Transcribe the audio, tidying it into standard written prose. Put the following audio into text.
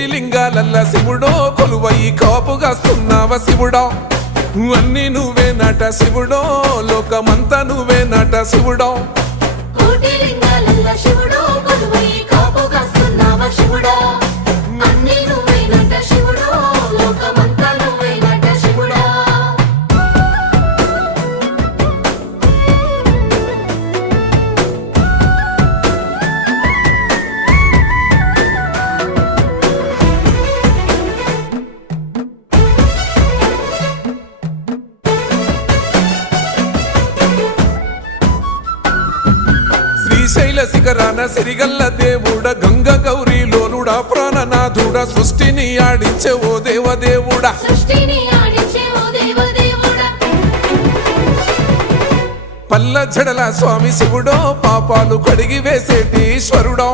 కోటి లింగాలల్ల శివుడో కొలువయి కాపుగాస్తున్నావ శివుడా అన్ని నువ్వే నట శివుడో లోకమంతా నువ్వే నట శివుడో కోటి లింగాలల్ల శివుడో కొలువయి కాపుగాస్తున్నావ శివుడా అన్ని నువ్వే నట శివుడో లోకమంతా నువ్వే నట శివుడా శ్రీశైల శిఖరాన సిరిగల్ల దేవుడ గంగ గౌరీ లోలుడా ప్రాణనాథుడ సృష్టిని ఆడించే ఓ దేవదేవుడా సృష్టిని ఆడించే ఓ దేవదేవుడా పల్ల జడల స్వామి శివుడో పాపాలు కడిగి వేసేటి ఈశ్వరుడో